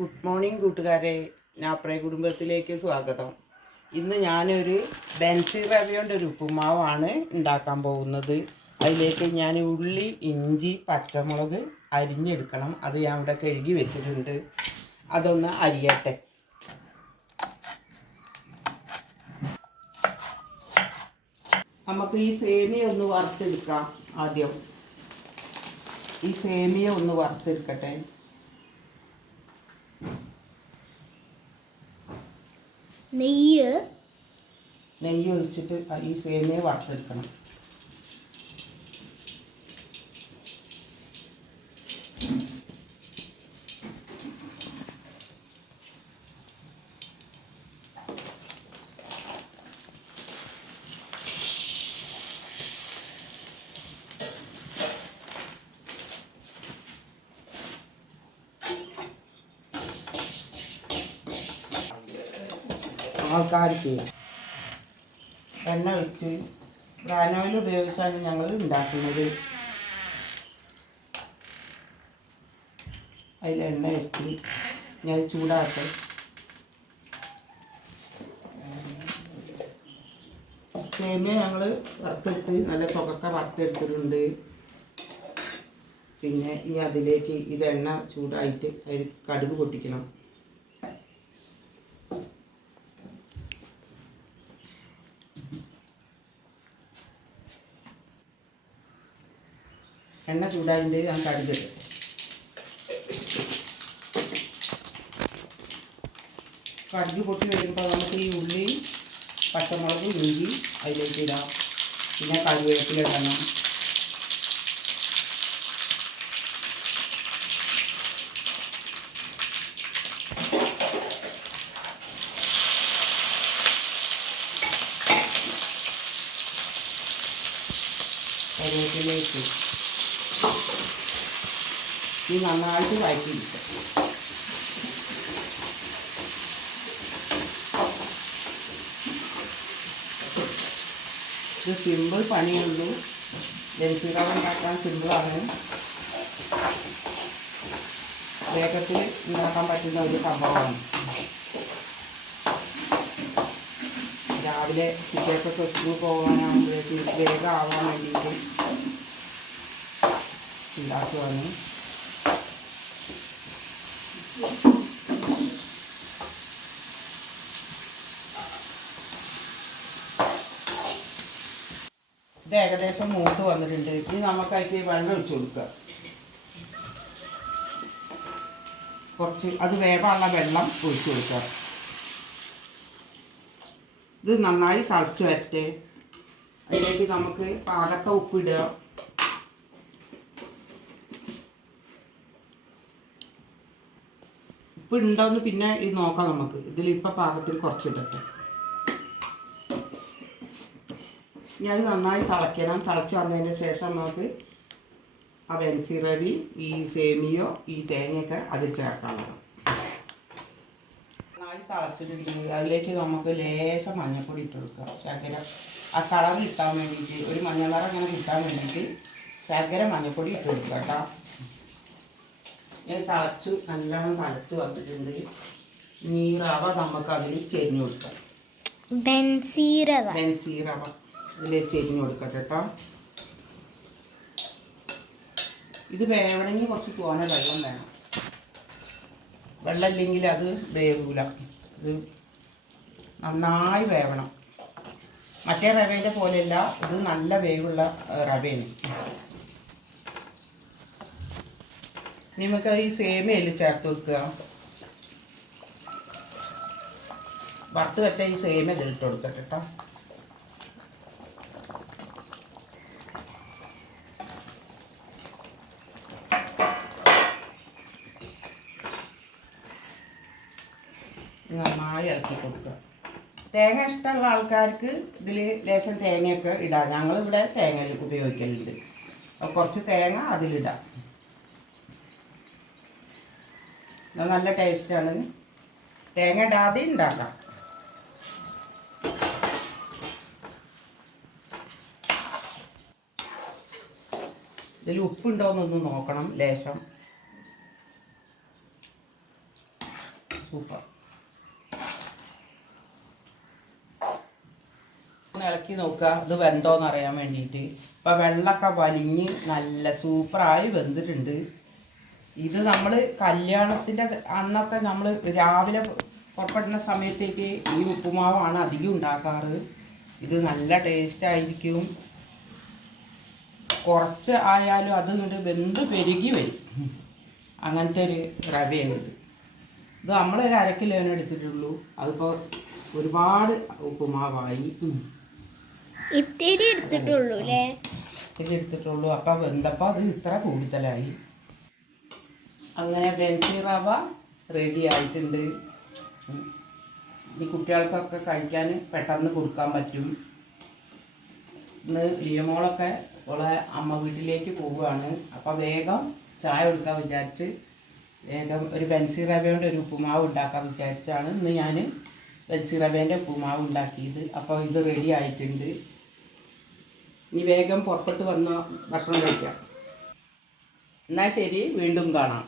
Good morning കൂട്ടുകാരെ, നാപ്രേ കുടുംബത്തിലേക്ക് സ്വാഗതം. ഇന്ന് ഞാനൊരു ബൻസി റവയോണ്ട് ഒരു ഉപ്പുമാവാണ് ഉണ്ടാക്കാൻ പോകുന്നത്. അതിലേക്ക് ഞാൻ ഉള്ളി, ഇഞ്ചി, പച്ചമുളക് അരിഞ്ഞെടുക്കണം. അത് ഞാൻ ഇവിടെ കഴുകി വെച്ചിട്ടുണ്ട്. അതൊന്ന് അരിയട്ടെ. നമുക്ക് ഈ സേമിയ ഒന്ന് വറുത്തെടുക്കാം. ആദ്യം ഈ സേമിയ ഒന്ന് വറുത്തെടുക്കട്ടെ. നെയ്യ് ഒഴിച്ചിട്ട് ഈ സേമിയ വറുത്തെടുക്കണം. ആൾക്കാർക്ക് എണ്ണ ഒഴിച്ച് ബ്രാൻ ഓയിൽ ഉപയോഗിച്ചാണ് ഞങ്ങൾ ഉണ്ടാക്കുന്നത്. അതിൽ എണ്ണ വെച്ച് ഞാൻ ചൂടാക്കട്ടെ. സേമിയ ഞങ്ങൾ വറുത്തെടുത്ത് നല്ല ചുവക്ക വറുത്തെടുത്തിട്ടുണ്ട്. പിന്നെ ഇനി അതിലേക്ക് ഇത് എണ്ണ ചൂടായിട്ട് അതിൽ കടുക് പൊട്ടിക്കണം. എണ്ണ ചൂടായിട്ട് ഞാൻ കടുകിട്ട് കടുക് പൊട്ടി വരുമ്പോൾ നമുക്ക് ഈ ഉള്ളി, പച്ചമുളക്, ഇഞ്ചി അതിലേക്ക് ഇടാം. പിന്നെ കറിവേപ്പില ഇടണം. കറിവേപ്പിലേക്ക് ഈ നന്നായിട്ട് വഴറ്റിയിരിക്കും. ഇത് സിമ്പിൾ പണിയുള്ളൂ. ബൻസി റവ ഉണ്ടാക്കാൻ സിമ്പിളാണ്. വേഗത്തിൽ ഉണ്ടാക്കാൻ പറ്റുന്ന ഒരു സംഭവമാണ്. രാവിലെ കുട്ടികൾക്കൊക്കെ സ്കൂൾ പോകാനാകുമ്പോഴേക്ക് വേഗം ആവാൻ വേണ്ടിയിട്ട് ഉണ്ടാക്കുവാണ്. ഇത് ഏകദേശം മൂത്ത് വന്നിട്ടുണ്ട്. ഇനി നമുക്കായിട്ട് വെള്ളം ഒഴിച്ച് കൊടുക്കുക. കുറച്ച് അത് വേവാനുള്ള വെള്ളം ഒഴിച്ച് കൊടുക്കുക. ഇത് നന്നായി തിളച്ച് വരട്ടെ. അതിലേക്ക് നമുക്ക് പാകത്തെ ഉപ്പിടുക. ഉപ്പ് ഉണ്ടോയെന്ന് പിന്നെ ഇത് നോക്കാം. നമുക്ക് ഇതിലിപ്പോൾ പാകത്തിൽ കുറച്ചിടട്ടെ. ഇനി അത് നന്നായി തിളയ്ക്കണം. തിളച്ച് വന്നതിന് ശേഷം നമുക്ക് ആ ബൻസി റവി, ഈ സേമിയോ, ഈ തേങ്ങയൊക്കെ അതിൽ ചേർക്കാനുള്ളത്. നന്നായി തിളച്ചിട്ടുണ്ടെങ്കിൽ അതിലേക്ക് നമുക്ക് ലേശം മഞ്ഞൾപ്പൊടി ഇട്ട് കൊടുക്കുക. ശർക്കര ആ കളർ കിട്ടാൻ വേണ്ടിയിട്ട്, ഒരു മഞ്ഞ നിറം അങ്ങനെ കിട്ടാൻ വേണ്ടിയിട്ട് ശർക്കര മഞ്ഞൾപ്പൊടി ഇട്ട് കൊടുക്കുക കേട്ടോ. ഇങ്ങനെ തിളച്ച് നല്ലോണം തിളച്ച് വന്നിട്ടുണ്ട്. ഇനി ഈ റവ നമുക്ക് അതിൽ ചെരിഞ്ഞ് കൊടുക്കാം. ബൻസി റവ ഇതിലേക്ക് ചെരിഞ്ഞ് കൊടുക്കട്ടെ കേട്ടോ. ഇത് വേവണമെങ്കിൽ കുറച്ച് തോനെ വെള്ളം വേണം. വെള്ളം ഇല്ലെങ്കിൽ അത് വേവില്ല. ഇത് നന്നായി വേവണം. മറ്റേ റവേൻ്റെ പോലെയല്ല, ഇത് നല്ല വേവുള്ള റവയാണ്. നമുക്ക് ഈ സേമിയയിൽ ചേർത്ത് കൊടുക്കുക. വറുത്ത് വെച്ച ഈ സേമിയ ഇതിലിട്ട് കൊടുക്കട്ടെ കേട്ടോ. നന്നായി ഇളക്കി കൊടുക്കുക. തേങ്ങ ഇഷ്ടമുള്ള ആൾക്കാർക്ക് ഇതിൽ ലേശം തേങ്ങയൊക്കെ ഇടാം. ഞങ്ങളിവിടെ തേങ്ങ ഉപയോഗിക്കലുണ്ട്. അപ്പോൾ കുറച്ച് തേങ്ങ അതിലിടാം. നല്ല ടേസ്റ്റാണ്. തേങ്ങ ഇടാതെ ഉണ്ടാക്കാം. ഇതിൽ ഉപ്പുണ്ടോയെന്നൊന്ന് നോക്കണം ലേശം. സൂപ്പർ. ഇളക്കി നോക്കുക ഇത് വെന്തോന്ന് അറിയാൻ വേണ്ടിയിട്ട്. ഇപ്പം വെള്ളമൊക്കെ വലിഞ്ഞ് നല്ല സൂപ്പറായി വെന്തിട്ടുണ്ട്. ഇത് നമ്മൾ കല്യാണത്തിൻ്റെ അന്നൊക്കെ നമ്മൾ രാവിലെ പുറപ്പെടുന്ന സമയത്തേക്ക് ഈ ഉപ്പുമാവാണ് അധികം ഉണ്ടാക്കാറ്. ഇത് നല്ല ടേസ്റ്റായിരിക്കും. കുറച്ച് ആയാലും അത് ഇങ്ങോട്ട് വെന്ത് പെരുകി വരും. അങ്ങനത്തെ ഒരു റവയാണിത്. ഇത് നമ്മളൊരു 1/2 കിലോനെ എടുത്തിട്ടുള്ളൂ. അതിപ്പോൾ ഒരുപാട് ഉപ്പുമാവായി. ഇത്തിരി എടുത്തിട്ടുള്ളൂ അല്ലേ? ഇത്തിരി എടുത്തിട്ടുള്ളൂ. അപ്പം വെന്തപ്പോൾ അത് ഇത്ര കൂടുതലായി. അങ്ങനെ ബെൻസി റവ റെഡി ആയിട്ടുണ്ട്. ഈ കുട്ടികൾക്കൊക്കെ കഴിക്കാൻ പെട്ടെന്ന് കൊടുക്കാൻ പറ്റും. ഇന്ന് ലിയമോളൊക്കെ ഓളെ അമ്മ വീട്ടിലേക്ക് പോവുകയാണ്. അപ്പോൾ വേഗം ചായ കൊടുക്കാൻ വിചാരിച്ച് വേഗം ഒരു ബെൻസി റവയുടെ ഒരു ഉപ്പുമാവ് ഉണ്ടാക്കാൻ വിചാരിച്ചാണ് ഇന്ന് ഞാൻ ബെൻസി റവേൻ്റെ ഉപ്പുമാവ് ഉണ്ടാക്കിയത്. അപ്പോൾ ഇത് റെഡി ആയിട്ടുണ്ട്. ഇനി വേഗം പുറപ്പെട്ട് വന്ന ഭക്ഷണം കഴിക്കാം. എന്നാൽ ശരി, വീണ്ടും കാണാം.